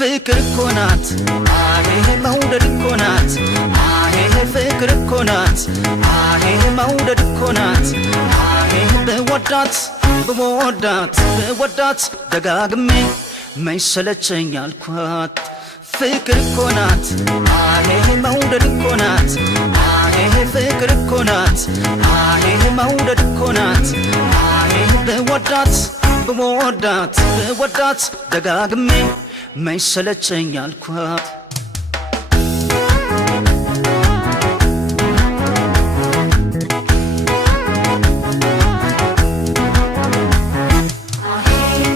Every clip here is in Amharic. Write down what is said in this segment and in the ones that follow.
ፍቅር እኮ ናት አሄ መውደድ እኮ ናት አሄ ፍቅር እኮ ናት አሄ መውደድ እኮ ናት አሄ በወዳት በወዳት ደጋግሜ መይሰለቸኝ አልኳት ፍቅር እኮ ናት አሄ መውደድ እኮ ናት አሄ ፍቅር እኮ ናት አሄ መውደድ እኮ ናት አሄ በወዳት ደጋግሜ መይሰለቸኝ አልኳት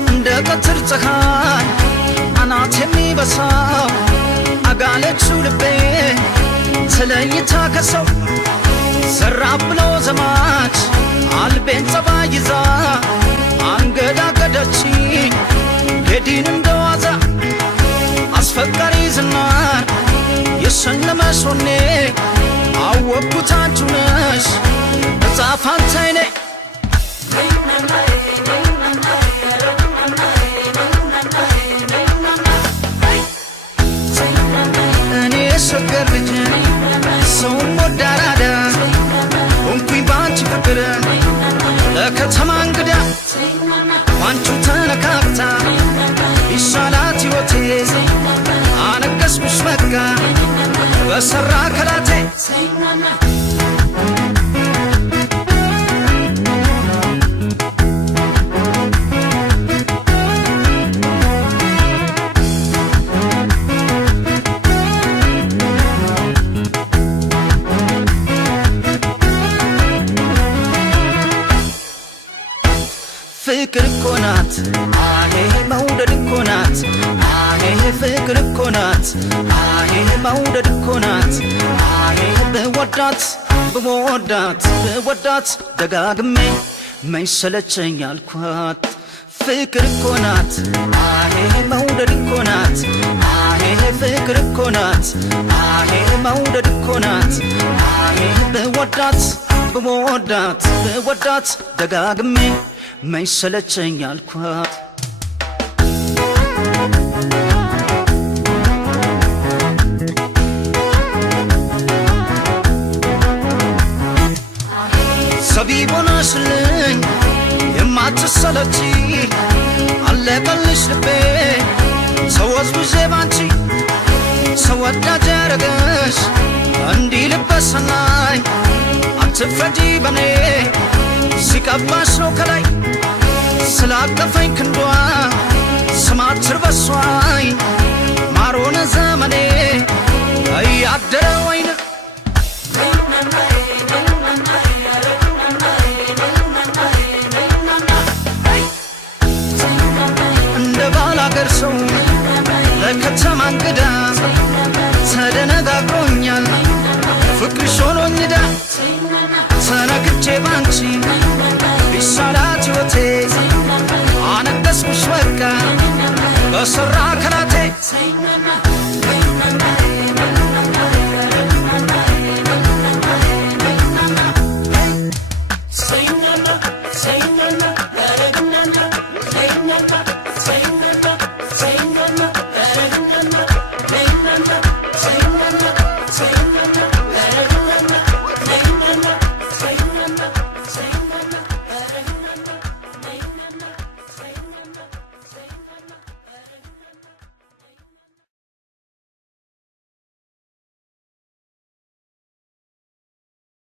እንደ ቀትር ፀሐይ አናት የሚበሳው አጋለችው ልቤ ተለይታ ከሰው ዘራፍ ብሎ ዘማች አልቤን ጸባይ ይዛ አንገዳገደችኝ ሄዲን እንደዋዛ አስፈቃሪ ዝናር የሸለመሽ ሆኔ አወቅኩት አንቺ ነሽ ዕጣ ፈንታዬ ነይ እኔ የሸገር ልጅ ሰውም ወዳራዳ ሆንኩኝ ባንቺ ፍቅር ለከተማ እንግዳ ባንቺ ተነካክታ ይሻላት ሕይወቴ አነገስኩሽ በቃ በሰራ ከላቴ ፍቅር እኮ ናት አሄ መውደድ እኮ ናት አሄ ፍቅር እኮ ናት አሄ መውደድ እኮ ናት አሄ በወዳት ደጋግሜ መይሰለቸኝ አልኳት ፍቅር እኮ ናት አሄ መውደድ እኮ ናት አሄ ፍቅር እኮ ናት አሄ መውደድ እኮ ናት አሄ በወዳት ደጋግሜ መይሰለቸኝ አልኳት ዘቢብ ሆነሽልኝ የማትሰለቺ አለቀልሽ ልቤ ተወዝውዤ ባንቺ ሰው ወዳጅ ያረገሽ እንዲህ ልበ ሰናይ አትፍረጂ በኔ ሲቀባሽ ነው ከላይ ስላቀፈኝ ክንዷ ስማትር በሷይ ማሮነ ዘመኔ እያደረ ወይን እንደ ባላገር ሰው ለከተማ እንግዳ ተደነጋግሮኛል ፍቅርሽ ሆኖኝ ዕዳ ተነክቼ ባንቺ ይሻላት ሕይወቴ አነገስኩሽ በቃ በሰራ ከላቴ